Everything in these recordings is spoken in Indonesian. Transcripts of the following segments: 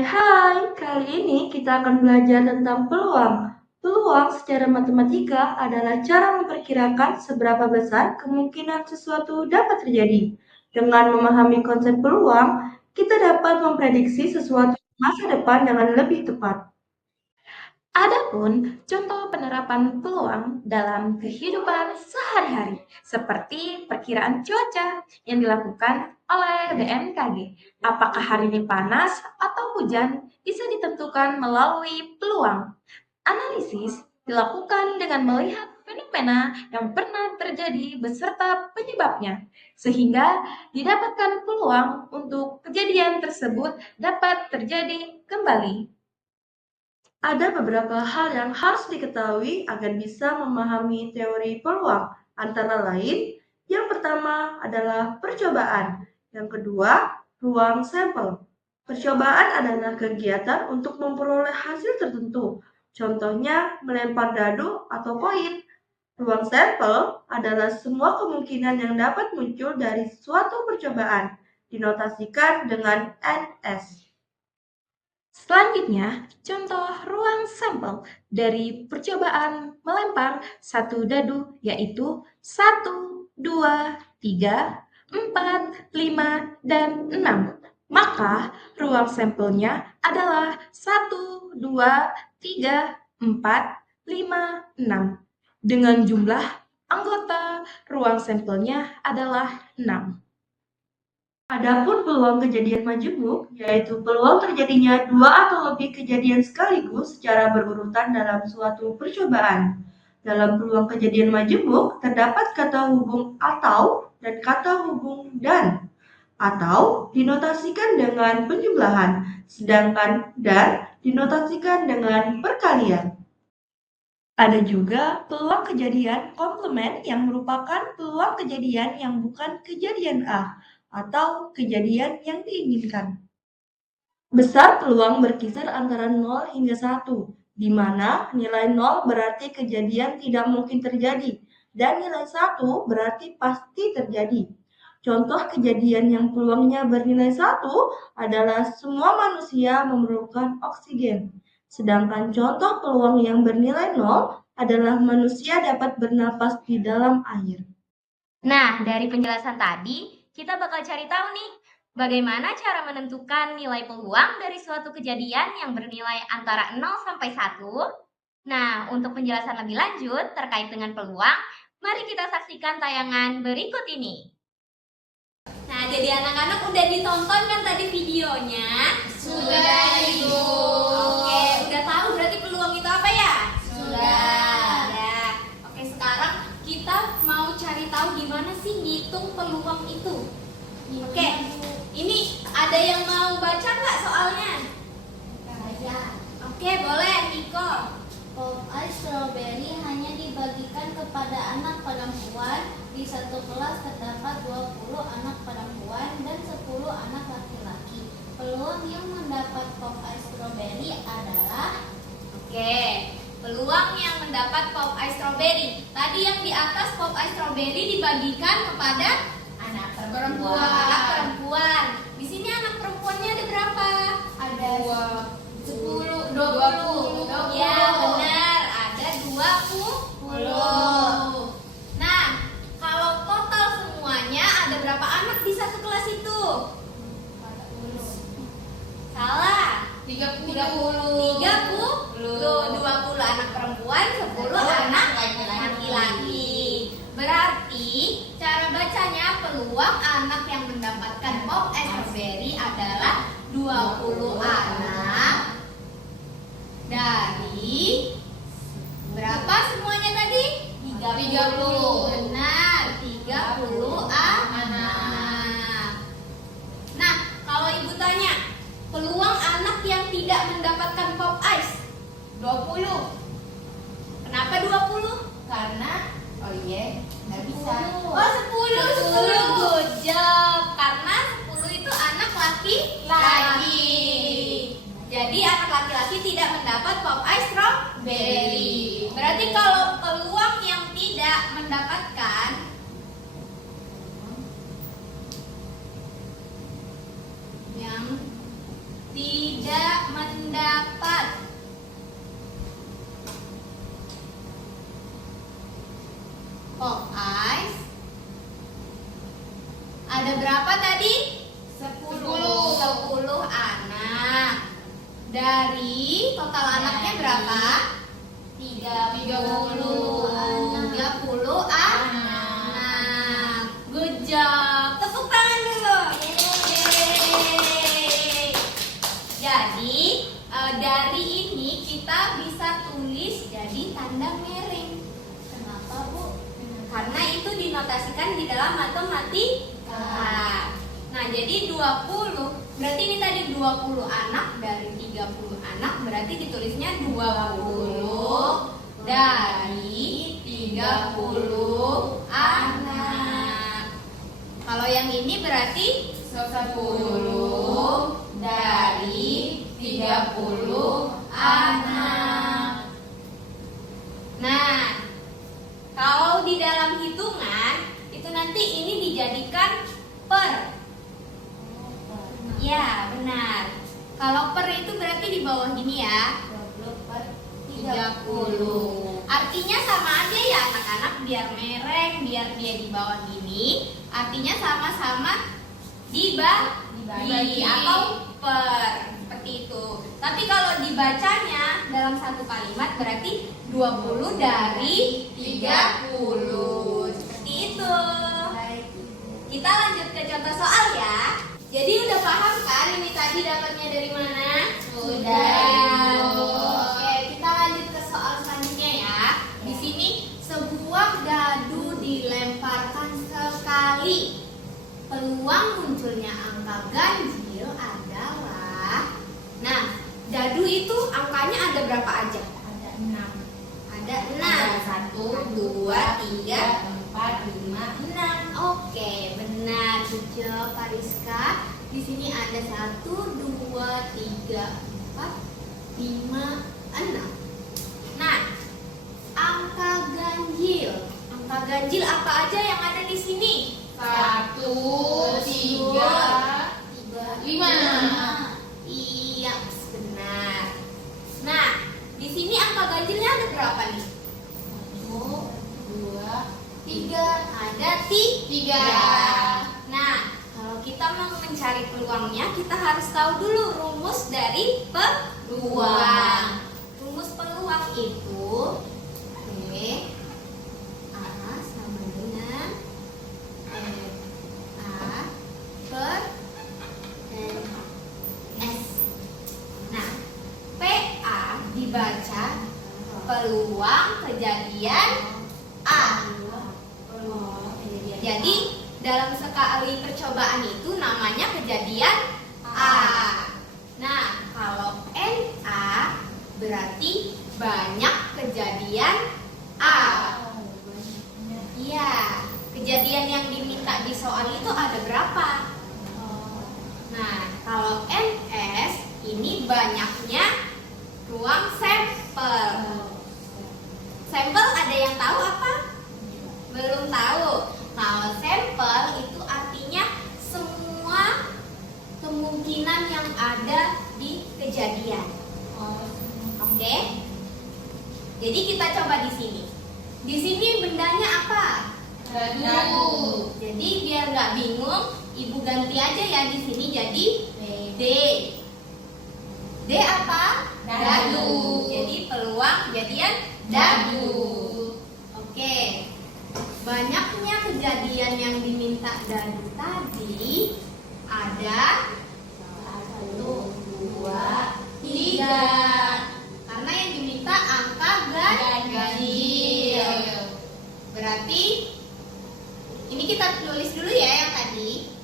Hai, kali ini kita akan belajar tentang peluang. Peluang secara matematika adalah cara memperkirakan seberapa besar kemungkinan sesuatu dapat terjadi. Dengan memahami konsep peluang, kita dapat memprediksi sesuatu di masa depan dengan lebih tepat. Adapun contoh penerapan peluang dalam kehidupan sehari-hari, seperti perkiraan cuaca yang dilakukan oleh BMKG. Apakah hari ini panas atau hujan bisa ditentukan melalui peluang. Analisis dilakukan dengan melihat fenomena yang pernah terjadi beserta penyebabnya, sehingga didapatkan peluang untuk kejadian tersebut dapat terjadi kembali. Ada beberapa hal yang harus diketahui agar bisa memahami teori peluang, antara lain, yang pertama adalah percobaan, yang kedua, ruang sampel. Percobaan adalah kegiatan untuk memperoleh hasil tertentu, contohnya melempar dadu atau koin. Ruang sampel adalah semua kemungkinan yang dapat muncul dari suatu percobaan, dinotasikan dengan NS. Selanjutnya, contoh ruang sampel dari percobaan melempar satu dadu yaitu 1, 2, 3, 4, 5, dan 6. Maka ruang sampelnya adalah 1, 2, 3, 4, 5, 6. Dengan jumlah anggota ruang sampelnya adalah 6. Adapun peluang kejadian majemuk, yaitu peluang terjadinya dua atau lebih kejadian sekaligus secara berurutan dalam suatu percobaan. Dalam peluang kejadian majemuk, terdapat kata hubung atau dan kata hubung dan. Atau dinotasikan dengan penjumlahan, sedangkan dan dinotasikan dengan perkalian. Ada juga peluang kejadian komplement yang merupakan peluang kejadian yang bukan kejadian A atau kejadian yang diinginkan. Besar peluang berkisar antara 0 hingga 1, di mana nilai 0 berarti kejadian tidak mungkin terjadi, dan nilai 1 berarti pasti terjadi. Contoh kejadian yang peluangnya bernilai 1 adalah semua manusia memerlukan oksigen. Sedangkan contoh peluang yang bernilai 0 adalah manusia dapat bernapas di dalam air. Nah, dari penjelasan tadi, kita bakal cari tahu nih, bagaimana cara menentukan nilai peluang dari suatu kejadian yang bernilai antara 0 sampai 1. Nah, untuk penjelasan lebih lanjut terkait dengan peluang, mari kita saksikan tayangan berikut ini. Nah, jadi anak-anak udah ditonton kan tadi videonya? Sudah, Ibu. Oke, udah tahu berarti peluang itu apa ya? Sudah. Oke, sekarang kita mau cari tahu gimana sih ngitung peluang itu. Oke, ini ada yang mau baca nggak soalnya? Baca. Oke, boleh, Iko. Pop ice strawberry hanya dibagikan kepada anak perempuan. Di satu kelas terdapat 20 anak perempuan dan 10 anak laki-laki. Peluang yang mendapat pop ice strawberry adalah Peluang yang mendapat pop ice strawberry. Tadi yang di atas pop ice strawberry dibagikan kepada anak anak perempuan. Di sini anak perempuannya ada berapa? Ada 10, 20. Ya, benar. Ada 20. Nah, kalau total semuanya ada berapa anak di satu kelas itu? Salah. 30. 20 anak perempuan, 10 anak laki-laki. Berarti cara bacanya peluang anak yang mendapatkan pop ice strawberry adalah 20 anak dari berapa semuanya tadi? 30. Benar, 30 anak. Nah, kalau ibu tanya, peluang anak yang tidak mendapatkan laki. Jadi anak laki-laki tidak mendapat Popeye strawberry. Berarti kalau peluang yang tidak mendapatkan Popeyes ada berapa tadi? 10 anak. Dari total anaknya berapa? 30 anak. Good job. Tepuk tangan dulu. Yeay. Jadi dari ini kita bisa tulis jadi tanda miring. Kenapa, Bu? Karena itu dinotasikan di dalam matematika. Nah, jadi 20. Berarti ini tadi 20 anak dari 30 anak, berarti ditulisnya 20 dari 30 anak. Kalau yang ini berarti 10 dari 30 anak. Nah, kalau di dalam hitungan itu nanti ini dijadikan per. Ya, benar. Kalau per itu berarti di bawah gini ya. 20 per 30. Artinya sama aja ya anak-anak, biar mereng, biar dia di bawah gini. Artinya sama-sama dibagi atau per. Seperti itu. Tapi kalau dibacanya dalam satu kalimat berarti 20 dari 30. Seperti itu. Kita lanjut ke contoh soal ya. Jadi udah paham kan ini tadi dapatnya dari mana? Sudah. Oke, kita lanjut ke soal selanjutnya ya. Di sini sebuah dadu dilemparkan sekali. Peluang munculnya angka ganjil adalah, nah, dadu itu angkanya ada berapa aja? Ada 6. Ada 6. 1, 2, 3, 4, 5, 6. Oke, benar. Good job, Pariska. Di sini ada 1, 2, 3, 4, 5, 6. Nah, angka ganjil. Angka ganjil apa aja yang ada di sini? 1, 3, 5. Iya, benar. Nah, di sini angka ganjilnya ada berapa nih? 1, 2, 3. Ada 3. Nah, kalau kita mau mencari peluangnya, kita harus tahu dulu rumus dari peluang. Rumus peluang itu P A sama dengan A per N S. Nah, PA dibaca peluang kejadian A. Jadi dalam sekali percobaan itu namanya kejadian A. Nah, kalau NA berarti banyak kejadian A. Iya, kejadian yang diminta di soal itu ada berapa? Nah, kalau NS ini banyaknya ruang sampel. Sampel ada yang tahu apa? Belum tahu. Kalau sampel itu artinya semua kemungkinan yang ada di kejadian. Oke? Jadi kita coba di sini. Di sini bendanya apa? Dadu. Jadi biar nggak bingung, ibu ganti aja ya di sini jadi D. D apa? Dadu. Jadi peluang kejadian dadu. Oke. Banyaknya kejadian yang diminta dadu tadi ada 1, 2, 3. Karena yang diminta angka ganjil. Berarti ini kita tulis dulu ya yang tadi.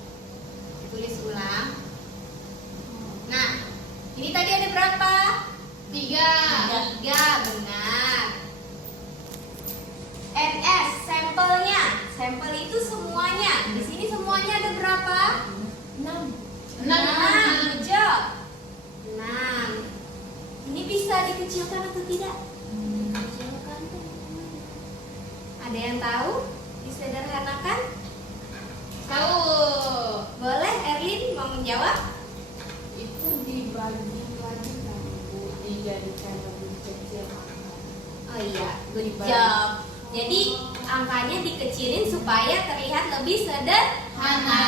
Tulis ulang. Nah, ini tadi ada berapa? 3, benar. NS, sampelnya. Sampel itu semuanya. Di sini semuanya ada berapa? 6. 6. bisa dikecilkan atau tidak? Kecilkan tuh. Ada yang tahu? Disederhanakan? Tahu. Boleh Erlin mau menjawab? Itu dibagi lagi kan Bu, dijadikan lebih kecil. Oh iya, good job. Jadi angkanya dikecilin supaya terlihat lebih sederhana.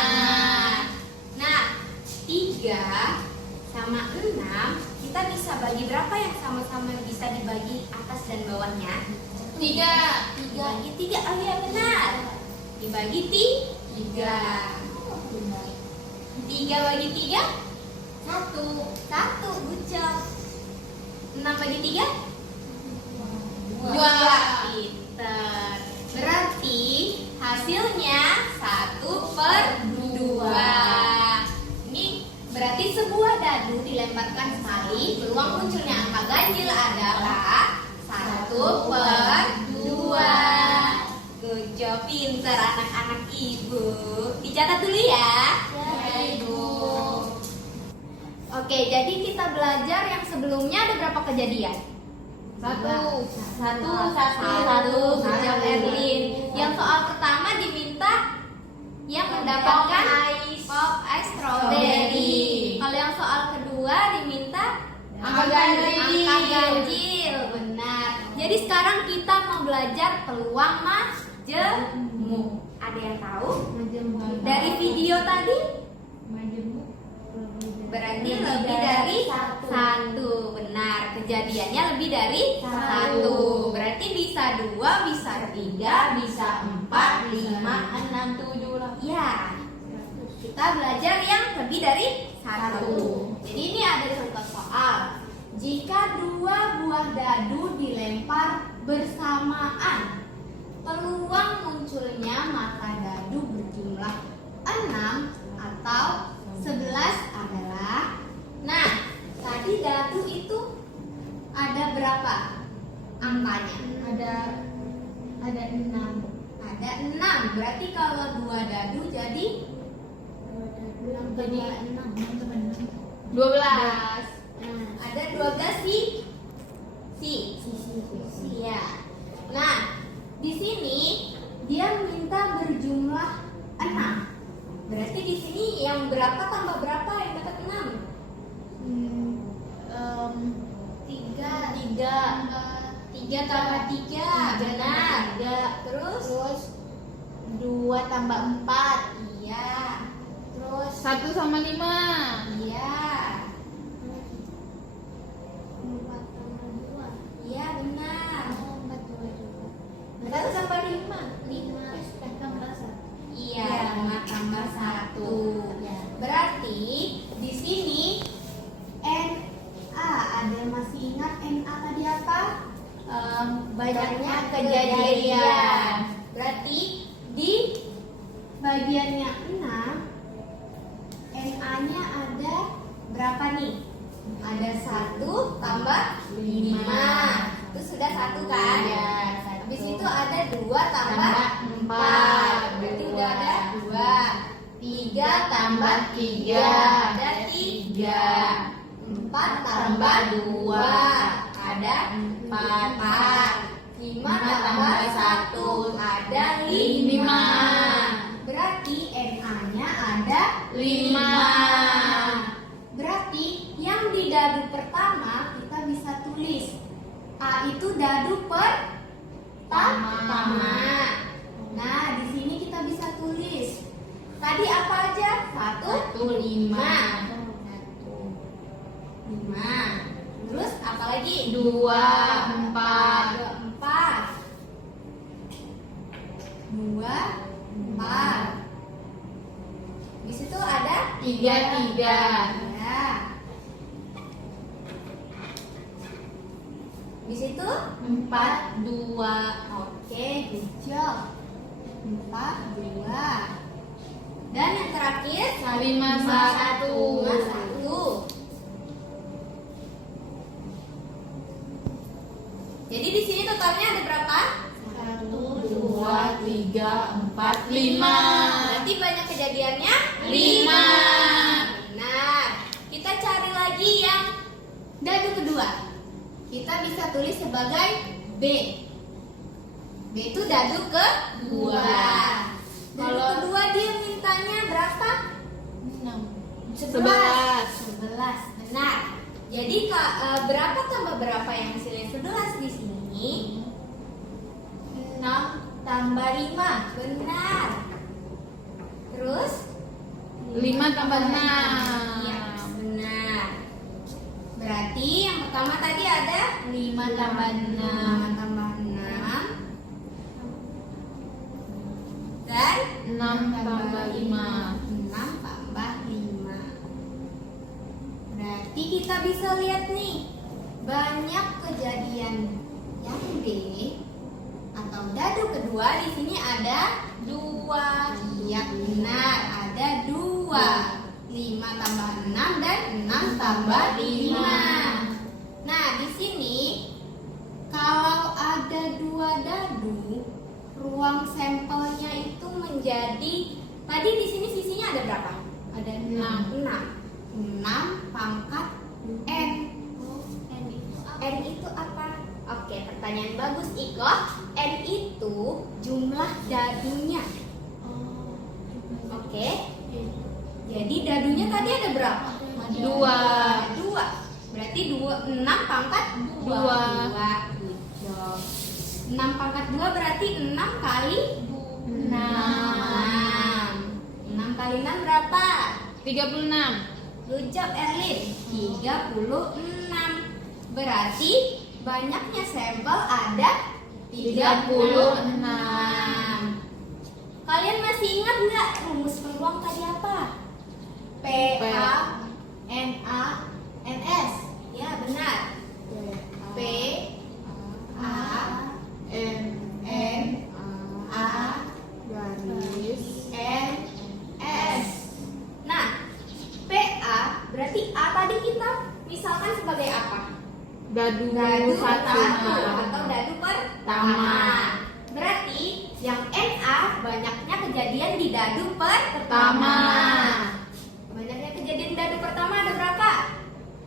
Nah, 3 sama 6 kita bisa bagi berapa yang sama-sama bisa dibagi atas dan bawahnya? 3. Dibagi 3, oh iya benar. Dibagi 3. 3 bagi 3? 1. 1, good job. 6 bagi 3? 2. Pinter. Berarti hasilnya 1/2. Ini berarti sebuah dadu dilemparkan sekali, peluang munculnya angka ganjil adalah 1/2. Good job, pinter anak-anak ibu. Dicatat dulu ya. Ya, Ibu. Oke, jadi kita belajar yang sebelumnya ada berapa kejadian? Satu. Good job, Erlin. Yang soal pertama diminta yang mendapatkan pop ice strawberry. Kalau yang soal kedua diminta Angka ganjil. Angka ganjil, benar. Jadi sekarang kita mau belajar peluang majemuk. Ada yang tahu? Dari video tadi? Berarti lebih dari 1. Benar, kejadiannya lebih dari 1. Berarti bisa 2, bisa 3, bisa 4, 5, 6, 7 lah. Ya. Kita belajar yang lebih dari 1. Jadi ini ada contoh soal. Jika 2 buah dadu dilempar bersamaan, peluang munculnya mata dadu berjumlah 6 atau 11 adalah. Nah, tadi dadu itu ada berapa angkanya? Ada 6. Ada 6. Berarti kalau 2 dadu jadi 12. ada 12 ya. Nah, di sini dia minta berjumlah 6. Berarti di sini yang berapa tambah berapa yang dapat 6? 3 tambah 3, benar. Terus 2 tambah 4. iya. Terus 1 sama 5. iya. 4 tambah 2. Iya, benar. 4 1 tambah 5. 5 tambah 1. Iya, 5 tambah 1. Ya. Berarti di sini NA, ada masih ingat NA tadi apa? Banyaknya kejadian. Berarti di bagiannya 6 NA-nya ada berapa nih? Ada 1 tambah 5. Itu sudah 1 kan? Iya, Habis itu ada 2 tambah 4. Berarti udah ada 2. 3 tambah 3 ada 3. 4 tambah 2 ada 4. 5 tambah 1 ada 5. Berarti NA-nya ada 5. Berarti yang di dadu pertama kita bisa tulis A itu dadu pertama. Nah, di sini kita bisa tulis. Tadi apa aja? 1, 5. 5. Terus apa lagi? 2, 4. 2, 4. Di situ ada 3. ya. Di situ 4, 2. Oke, good job. 4, 2. Dan yang terakhir 5, 1. 1. Jadi di sini totalnya ada berapa? 1, 2, 3, 4, 5. Berarti banyak kejadiannya? 5. Nah, kita cari lagi yang dadu kedua. kita bisa tulis sebagai B. B itu dadu kedua. Dadu kedua dia mintanya berapa? 11. Benar. Jadi berapa tambah berapa yang hasilnya 11 di sini? 6 tambah 5. Benar. Terus 5 tambah 6. Iya, benar. Berarti yang pertama tadi ada 5 tambah 6 tambah 6 dan 6 tambah 5. 6 tambah 5. Berarti kita bisa lihat nih, banyak kejadian yang D atau dadu kedua di sini ada 2. Iya benar, ada 2. 5 tambah 6 dan 6 tambah 5. Nah, di sini kalau ada 2 dadu, ruang sampelnya itu menjadi, tadi di sini sisinya ada berapa? Ada 6. 6 pangkat N. N itu apa? Oke, pertanyaan bagus Iko. N itu jumlah dadunya. Oke. Jadi dadunya tadi ada berapa? 2. Berarti 6 pangkat 2. 6 pangkat 2 berarti 6 kali 6. 6 kali 6 berapa? 36. Good job Erlin. 36. Berarti banyaknya sampel ada 36. Kalian masih ingat nggak rumus peluang tadi apa? PA, NA, NS. Ya benar. P, A, N A, garis N, S. Nah, PA berarti A tadi kita misalkan sebagai apa? dadu Dadu satu atau dadu pertama. Berarti yang NA banyaknya kejadian di dadu pertama. Banyaknya kejadian di dadu pertama ada berapa?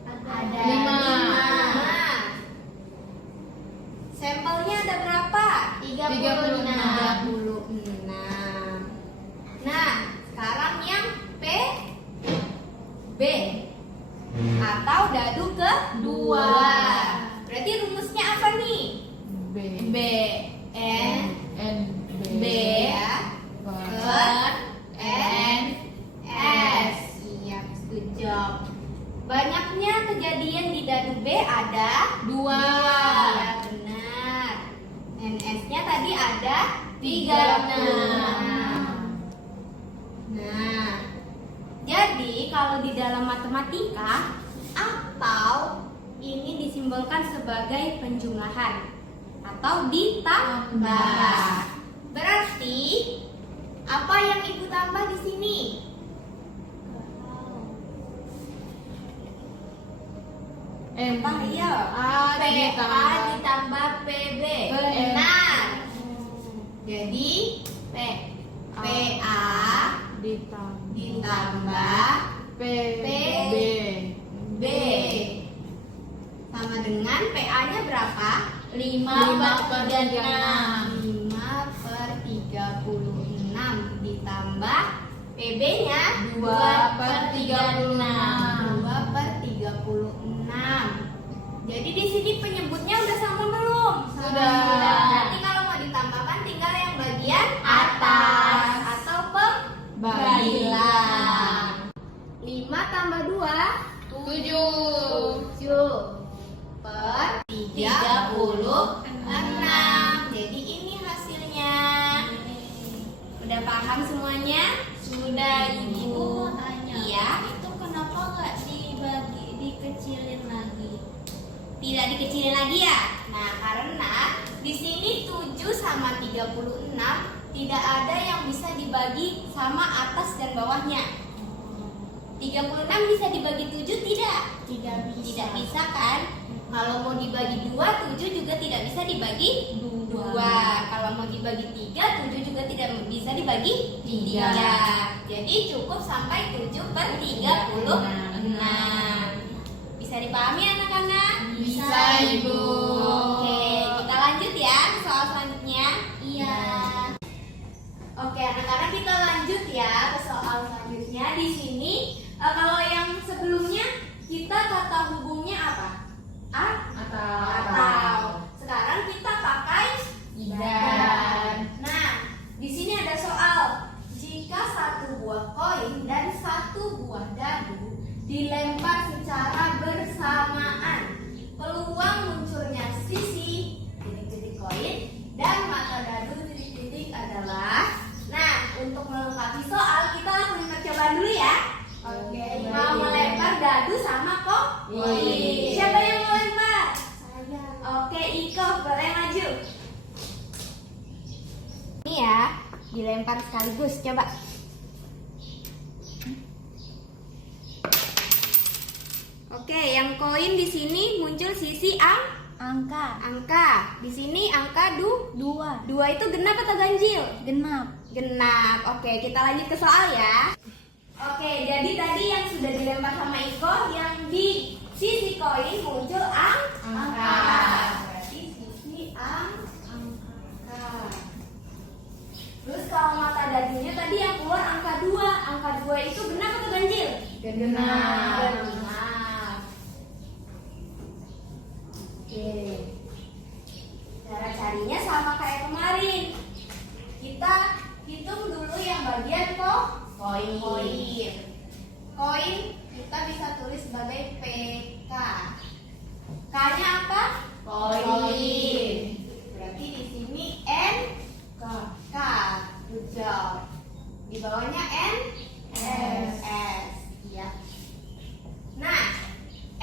Ada 5. Sampelnya ada berapa? 36. Nah, sekarang yang P, B atau dadu kedua. Berarti rumusnya apa nih? B B, N, N B ya, per N, S. Iya, good job. Banyaknya kejadian di dadu B ada 2. Ya benar. NS-nya tadi ada 36. Nah, jadi kalau di dalam matematika atau ini disimbolkan sebagai penjumlahan atau ditambah. Berarti apa yang ibu tambah di sini? N Apa ya? A PA ditambah PB. Benar. Jadi PA ditambah PB B sama dengan PA-nya berapa? 5 per 36. 5 per 36 ditambah PB-nya 2 per 36. 2 per 36. Jadi di sini penyebutnya udah sama belum? Sudah. Berarti kalau mau ditambahkan tinggal yang bagian atas atau pembagian. 5 tambah 2 7 per 36. Jadi ini hasilnya. Udah paham semuanya? Sudah Ibu? Iya. Itu kenapa nggak dikecilin lagi? Tidak dikecilin lagi ya? Nah, karena di sini 7 sama 36 tidak ada yang bisa dibagi sama atas dan bawahnya. 36 bisa dibagi 7 tidak? Tidak bisa. Tidak bisa kan? Kalau mau dibagi 2, 7 juga tidak bisa dibagi 2. Kalau mau dibagi 3, 7 juga tidak bisa dibagi 3. Jadi cukup sampai 7 per 36. Bisa Bisa dipahami anak-anak? Bisa, Ibu. Oke, kita lanjut ya ke soal selanjutnya. Iya. Oke, anak-anak kita lanjut ya ke soal selanjutnya. Di sini kalau yang sebelumnya kita kata hubungnya apa? Atau. Sekarang kita pakai Dan. Nah, di sini ada soal. Jika satu buah koin dan satu buah dadu dilempar secara bersamaan, peluang munculnya sisi titik-titik koin dan mata dadu titik-titik adalah. Nah, untuk melengkapi soal kita lakukan percobaan dulu ya. Oke. Mau melempar dadu sama koin. Siapa yang mau lempar? Saya. Oke, Iko boleh maju. Ini ya, dilempar sekaligus. Coba. Oke, yang koin di sini muncul sisi Angka. angka. Di sini angka 2. 2 itu genap atau ganjil? Genap. Genap. Oke, kita lanjut ke soal ya. Oke, jadi tadi yang sudah dilempar sama Iko, yang di sisi koin muncul angka. Berarti sisi angka. Terus kalau mata dadunya tadi yang keluar angka 2. Angka 2 itu genap atau ganjil? Genap. Genap. Oke. Cara carinya sama kayak kemarin. Kita hitung dulu yang bagian koin. Koin kita bisa tulis sebagai PK. K-nya apa? Koin. Berarti di sini N K. Good job. Di bawahnya N S. Ya. Nah,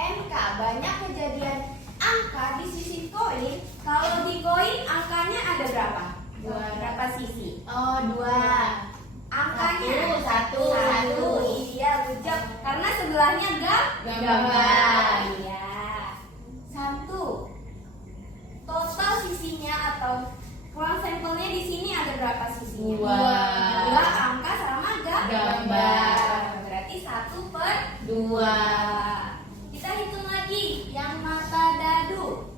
NK banyak kejadian angka di sisi koin. Kalau di koin angkanya ada berapa? Berapa sisi? Oh, 2. Angkanya Satu. Iya, good job. Karena sebelahnya Gambar. Iya. 1. Total sisinya atau ruang sampelnya di sini ada berapa sisinya? 2. 2 angka sama Gambar. Berarti 1/2. 2. Kita hitung lagi yang mata dadu.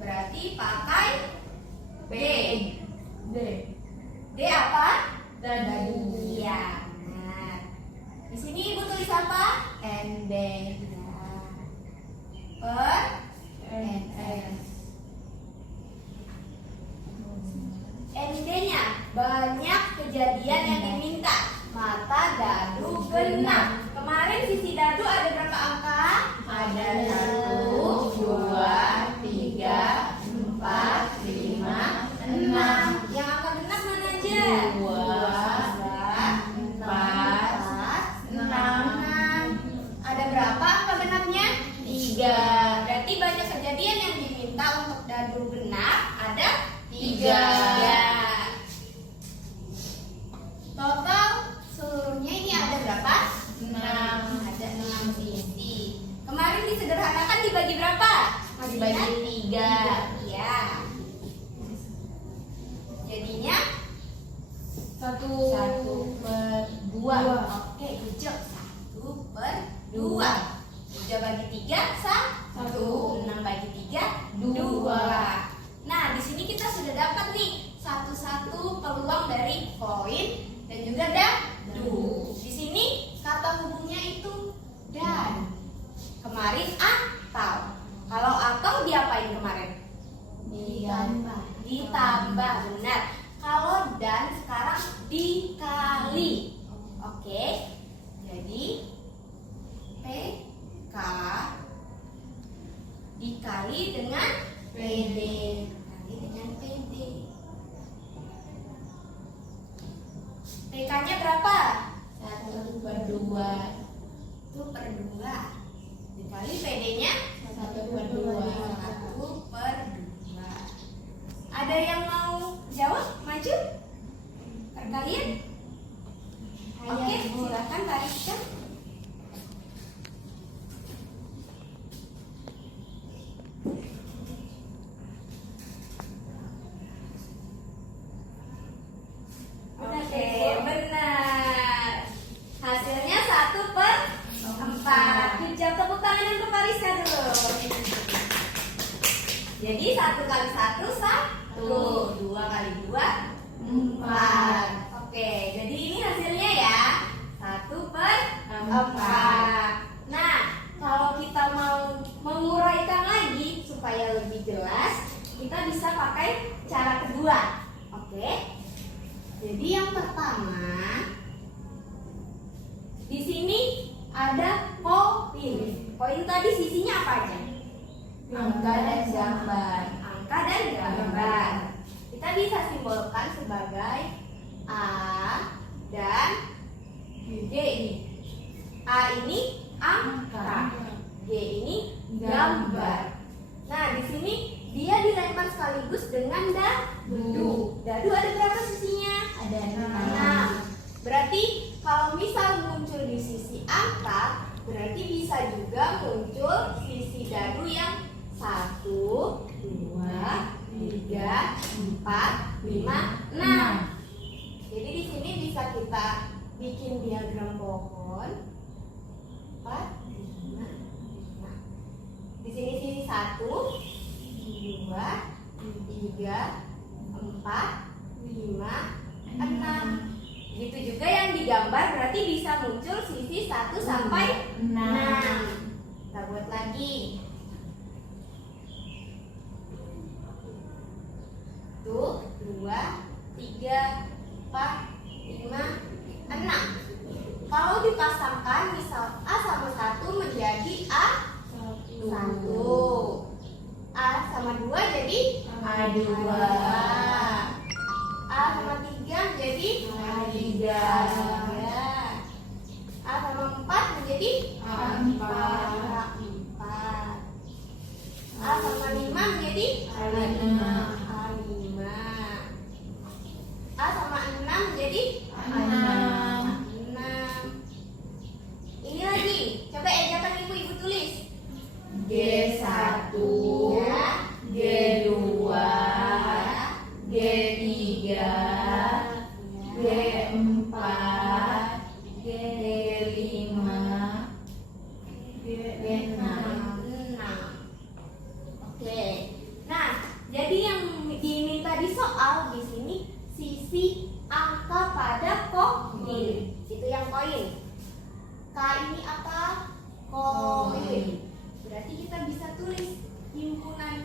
Berarti pakai B. D apa? Dadu. Iya, benar. Di sini Ibu tulis apa? ND. Per NS. ND-nya banyak kejadian yang diminta. Mata dadu genap. Kemarin sisi dadu ada berapa angka? Ada 1, 2, 3, 4, 5, 6. Yang angka genap mana aja? 2, 4, 6. Ada berapa angka genapnya? 3. Berarti banyak kejadian yang diminta untuk dadu genap ada 3. 3. Total seluruhnya ini ada berapa? 6. Ada 6 sisi. Kemarin disederhanakan dibagi berapa? Masih Dibagi ingat? 3. Iya. Jadinya 1/2. oke, good job. 1/2. 3 bagi 3 1. 6 bagi 3 2. Nah, di sini kita sudah dapat nih satu-satu peluang dari koin dan juga dadu. Di sini kata hubungnya itu dan. Kemarin atau. Kalau atau diapain kemarin? Ditambah, benar. Kalau dan sekarang dikali. Oke. Jadi PK dikali dengan PD. Dikali dengan PD. PK-nya berapa? 1/2. 1/2. Dikali PD-nya 1/2. 1/2. Ada yang mau jawab? Maju? Perkalian? Oke, silakan Kak Rizka. Oke, benar. Hasilnya 1/4. Good job, tepuk tangan untuk Kak Rizka Jadi 1 kali 1 1, 2 kali 2 4. Oke, jadi ini hasilnya ya 1/4. Nah, kalau kita mau menguraikan lagi supaya lebih jelas, kita bisa pakai cara kedua. Oke. Jadi yang pertama, di sini ada koin. Koin tadi sisinya apa aja? Angka dan gambar. Angka dan gambar. Kita bisa simbolkan sebagai A dan G ini. A ini angka, G ini gambar. Nah, di sini dia dilempar sekaligus dengan dadu. Dadu ada berapa sisinya? Ada 6. Berarti kalau misal muncul di sisi angka, berarti bisa juga muncul sisi dadu yang 1, 2, 3, 4, 5, 6. Jadi di sini bisa kita bikin diagram pohon. 4, 5, 5. Di sini sisi 1, 2, 3, 4, 5, 6. Gitu juga yang digambar berarti bisa muncul sisi 1 sampai 6. Kita buat lagi. Tuh, 2, 3, 4, 5, 6. Kalau dipasangkan misal A sama 1 menjadi A1. A sama 2 jadi A2. A sama 3 menjadi A3. A sama 4 menjadi A4. A sama 5 menjadi A6. A sama 6 menjadi A6. 6. Ini lagi, coba ejakan ibu tulis. G1, Ya. G2, G3, G4, G5, G6. 6. Oke. Nah, jadi yang diminta di soal di sini sisi angka pada koin. Itu yang koin. K ini apa? Koin. Berarti kita bisa tulis himpunan.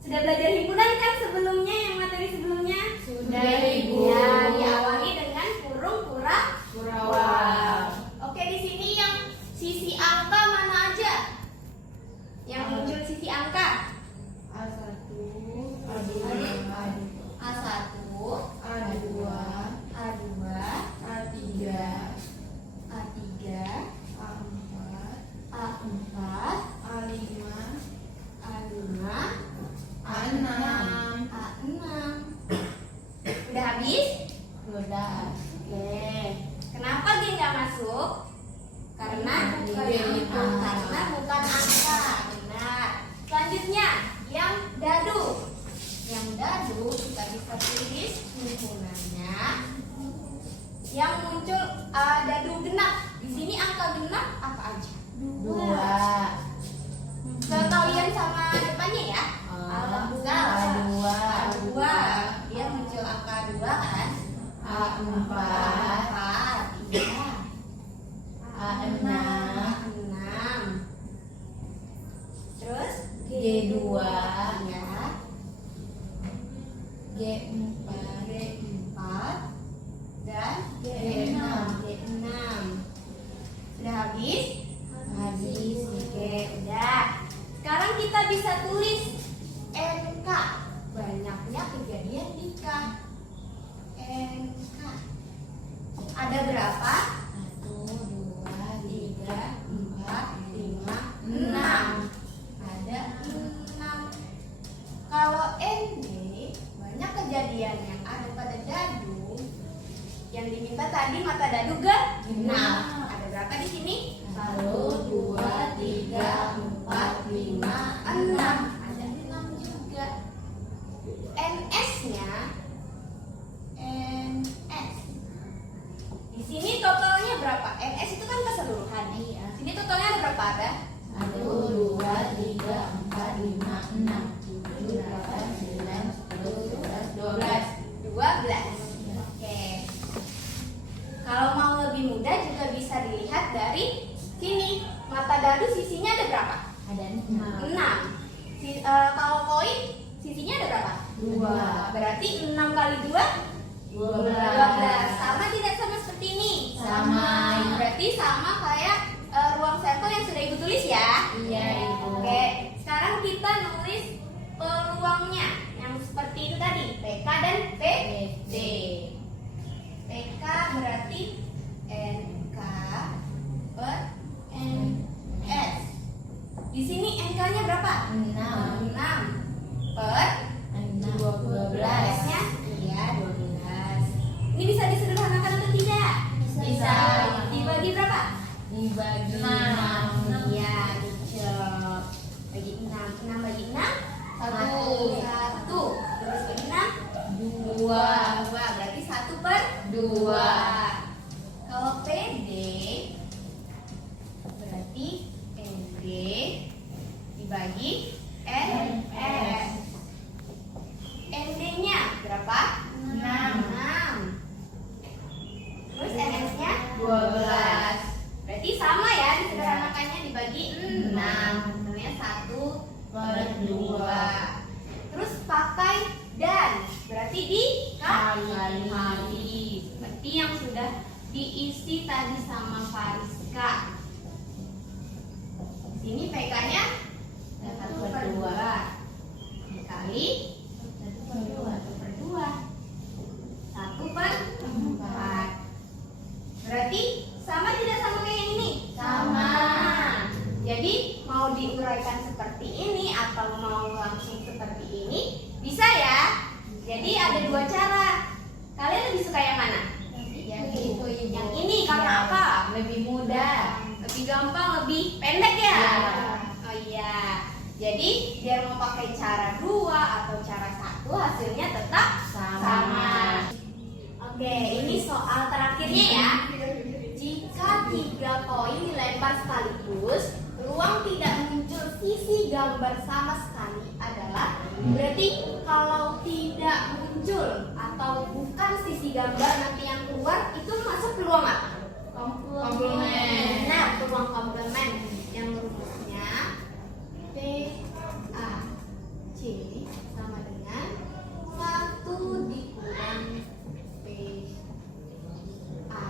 Sudah belajar himpunan kan sebelumnya, yang materi sebelumnya? Sudah, Ibu. Ya, diawali dengan kurung Kurawal. Oke, di sini yang sisi angka mana aja? Yang muncul sisi angka? A1, A2, A1, A2, A2, A3, A3, A4, A4, A5, A5, A6. A6. Udah habis? Sudah. Oke. Kenapa dia nggak masuk? Karena Karena bukan angka. Benar. Selanjutnya yang dadu. Yang dadu kita bisa tulis himpunannya. Yang muncul dadu genap. Di sini angka genap apa aja? 2. Sekalian sama depannya ya. A2, A2. Dia muncul angka 2 kan? A4, iya. A6, A6. Terus G2, ya. G4, G4 dan G6. G6. Sudah habis? Habis. Oke, udah. Sekarang kita bisa tulis NK. Banyaknya kejadian di K. NK. Ada berapa? 1, 2, 3, 3, 4, 5, 6. 6. Ada 6. Kalau ND, banyak kejadian yang ada pada dadu. Yang diminta tadi mata dadu genap. Ada berapa di sini? 1, 2, 3, 4, 5, 6. Ada 6 juga. NS-nya NS. Di sini totalnya berapa? NS itu kan keseluruhan. Sini totalnya ada berapa? Ada 1, 2, 3, 4, 5, 6. dadu sisinya ada berapa? Ada 6. Kalau koin sisinya ada berapa? 2. Berarti 6 kali 2? 12. Sama tidak sama seperti ini? Sama. Berarti sama kayak ruang sampel yang sudah Ibu tulis ya? Iya, Ibu. Oke, sekarang kita nulis peluangnya yang seperti itu tadi, PK dan PD. PK berarti NK per NS. Di sini NK-nya berapa? 6 per 12 nya? Iya, 12. Ini bisa disederhanakan atau tidak? Bisa. Dibagi berapa? Dibagi 6. Iya, cocok. Bagi 6. 6 bagi 6? 1. Terus bagi 6? 2. Berarti 1 per 2. Kalau PD berarti ND dibagi NS. ND-nya berapa? 6. Terus NS-nya 12. Berarti sama ya disederhanakannya dibagi 6. Namanya 1 per 2. Terus pakai dan berarti dikali. Seperti yang sudah diisi tadi sama Fariska. Di sini PK-nya 1 per 2 dikali 1 per 2. 1 per 4. Berarti sama tidak sama kayak yang ini? Sama. Jadi mau diuraikan seperti ini atau mau langsung seperti ini bisa ya. Jadi ada 2 cara. Kalian lebih suka yang mana? Yang itu, Ibu. Yang ini karena apa? Lebih mudah. Lebih gampang, lebih pendek ya? Iya. Oh iya. Jadi biar mau pakai cara 2 atau cara 1 hasilnya tetap sama. Oke, ini soal terakhirnya ya. Jika 3 koin dilempar sekaligus, peluang tidak muncul sisi gambar sama sekali adalah berarti kalau tidak muncul atau bukan sisi gambar nanti yang keluar itu masuk peluang apa? Komplement. Nah, peluang komplement yang rumusnya P A C sama dengan 1 dikurang P A.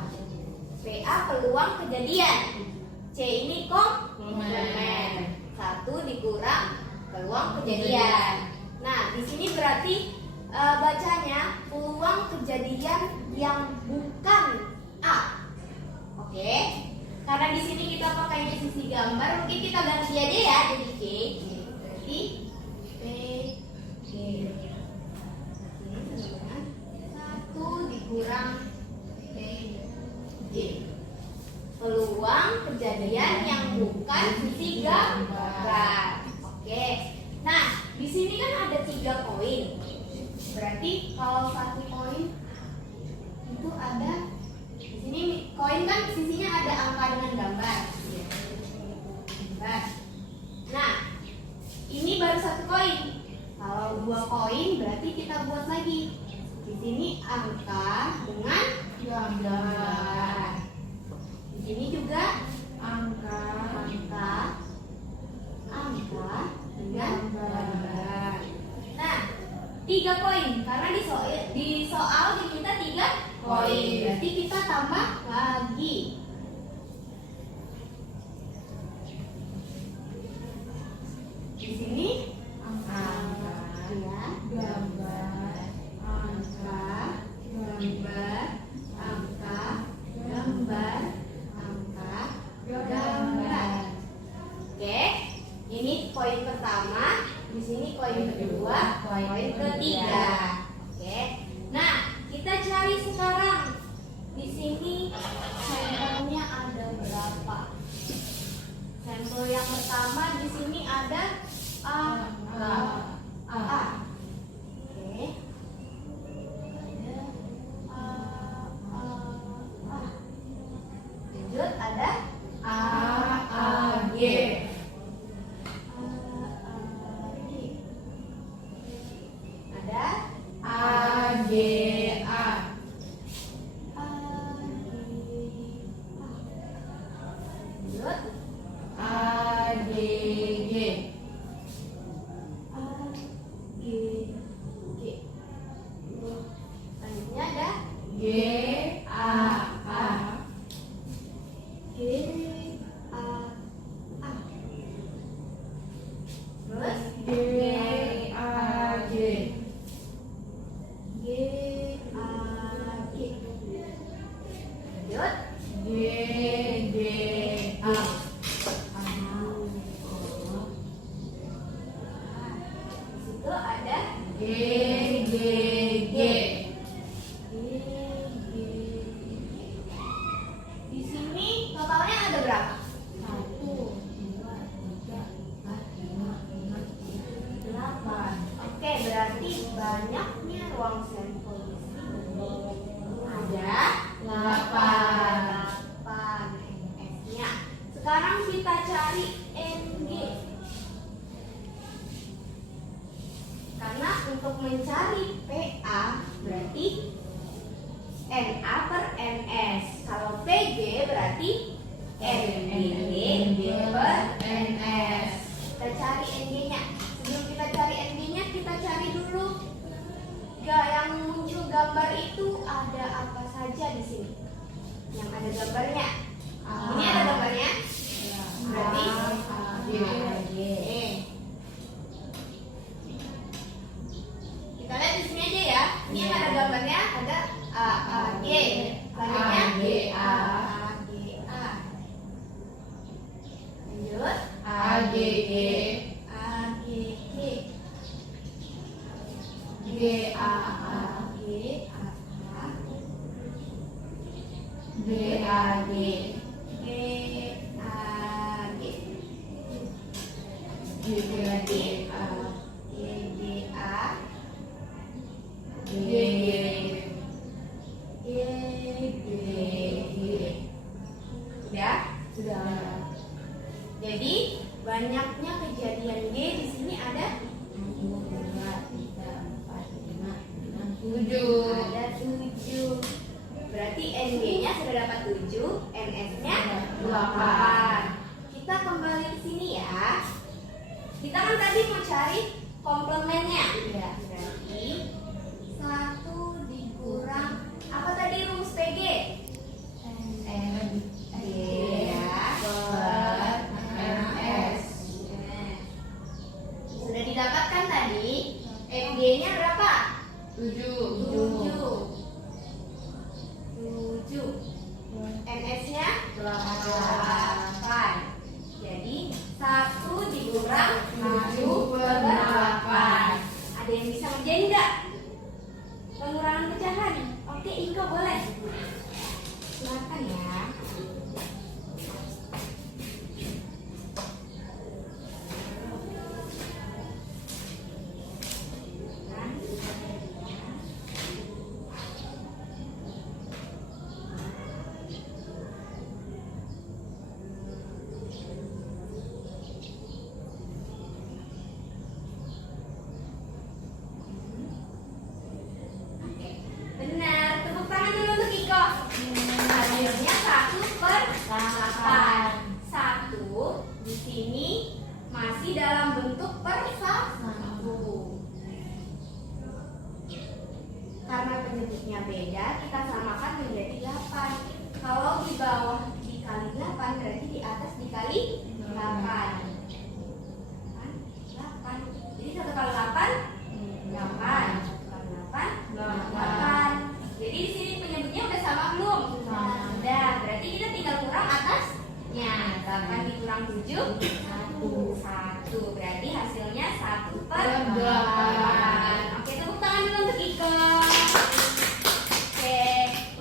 PA peluang kejadian, C ini komplement. 1 dikurang peluang kejadian. Nah, di sini berarti bacanya peluang kejadian yang bukan A. Oke. Karena di sini kita pakainya sisi gambar, mungkin kita ganti aja ya jadi C. Berarti P C. Ini sama dengan 1 dikurang P J. Peluang kejadian yang bukan sisi gambar. Oke. Nah, di sini kan ada 3 koin. Berarti kalau 1 koin itu ada di sini koin kan sisinya ada angka dengan gambar. Nah, ini baru 1 koin. Kalau 2 koin berarti kita buat lagi. Di sini angka dengan gambar. Di sini juga angka dengan gambar. Nah, 3 koin karena di soal diminta 3 koin. Berarti kita tambah lagi. Di sini angka ya, gambar, angka, gambar, angka, gambar, angka, gambar. Oke, ini poin pertama. Di sini poin kedua, poin ketiga. Oke. Nah, kita cari sekarang. Di sini sampelnya ada berapa? Sampel yang pertama di sini ada A. Oke. Lanjut ada G. Ada lanjut G A A. Terus G A G. G A G. Lanjut. G G A. Di situ ada G G G. Di sini totalnya ada berapa? 8. Oke, berarti banyaknya ruang sampel di sini ada 8 NS-nya. Sekarang kita cari NG. Karena untuk mencari PA berarti NA per NS. Kalau PG berarti NG per NS. Kita cari NG-nya. Sebelum kita cari NG-nya, kita cari dulu yang muncul gambar itu ada apa saja di sini. Yang ada gambarnya. Ini ada gambarnya. Berarti G. Kita lihat di sini aja ya. Ini yang ada gambarnya ada A A G. Selanjutnya G A. G A. Lanjut A G G. A G G. G A A. G A A. G A G. G A G. G G A. G G A. G G. G G. Udah? Sudah. Jadi banyaknya kejadian G di sini ada 7. ada 7. Berarti NG-nya sudah dapat 7, NS-nya 8. Kita kembali ke sini ya. Kita kan tadi mau cari komplemennya. Ya, berarti 1 dikurang apa tadi rumus PG? G ya per NS. Sudah didapatkan tadi. MG-nya berapa? 7. 7. NS-nya 8. Jadi 1 dikurang 7 per 8. Ada yang bisa ngerjain nggak? Pengurangan pecahan. Oke, Iko boleh. Silakan ya. Oke, benar. Tepuk tangan dulu untuk Iko. Hasilnya 1 per 8. 1 di sini masih dalam bentuk per 1. Karena penyebutnya beda, kita samakan menjadi 8. Kalau di bawah dikali 8, berarti di atas dikali 8. 8. Jadi 1 kali 8, 8. 1 kali 8, 8. Jadi di sini penyebutnya udah sama belum? Sudah. Berarti kita tinggal kurang atasnya. 8 dikurang 7, 1. Berarti hasilnya 1 per 8. Oke, tepuk tangan dulu untuk Iko. Oke,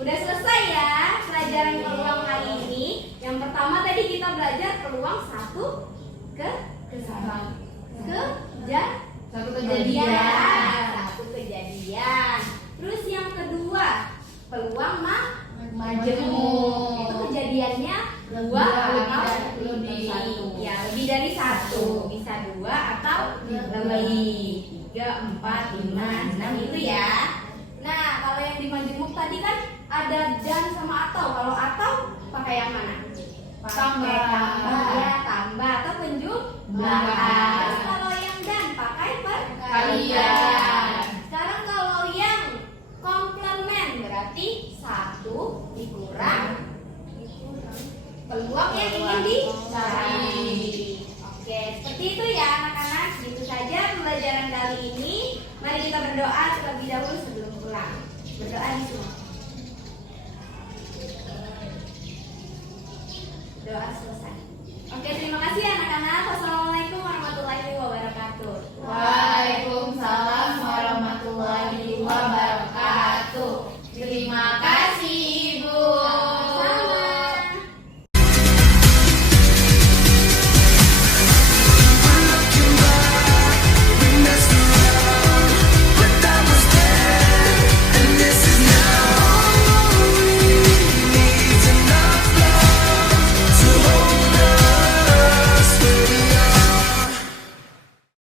udah selesai ya pelajaran peluang kali ini. Yang pertama tadi kita belajar peluang 1 ke 1 Satu kejadian. kejadian. 1 kejadian. Terus yang kedua peluang Majemuk. Itu kejadiannya 2 Dua, atau lebih dari satu. Ya, lebih dari 1. Bisa 2 atau lebih. 3, 4, 5, 6 itu ya. Nah, kalau yang di majemuk tadi kan ada dan sama atau. Kalau atau pakai yang mana? Pakai tambah ya, tambah atau penjumlahan. Terus kalau yang dan pakai Kalian. Sekarang kalau yang komplement berarti 1 dikurang peluang yang ingin dicari. Oke, seperti itu ya anak-anak. Itu saja pembelajaran kali ini. Mari kita berdoa terlebih dahulu sebelum pulang. Berdoa di sini. Doa selesai. Oke, terima kasih anak-anak. Wassalamualaikum.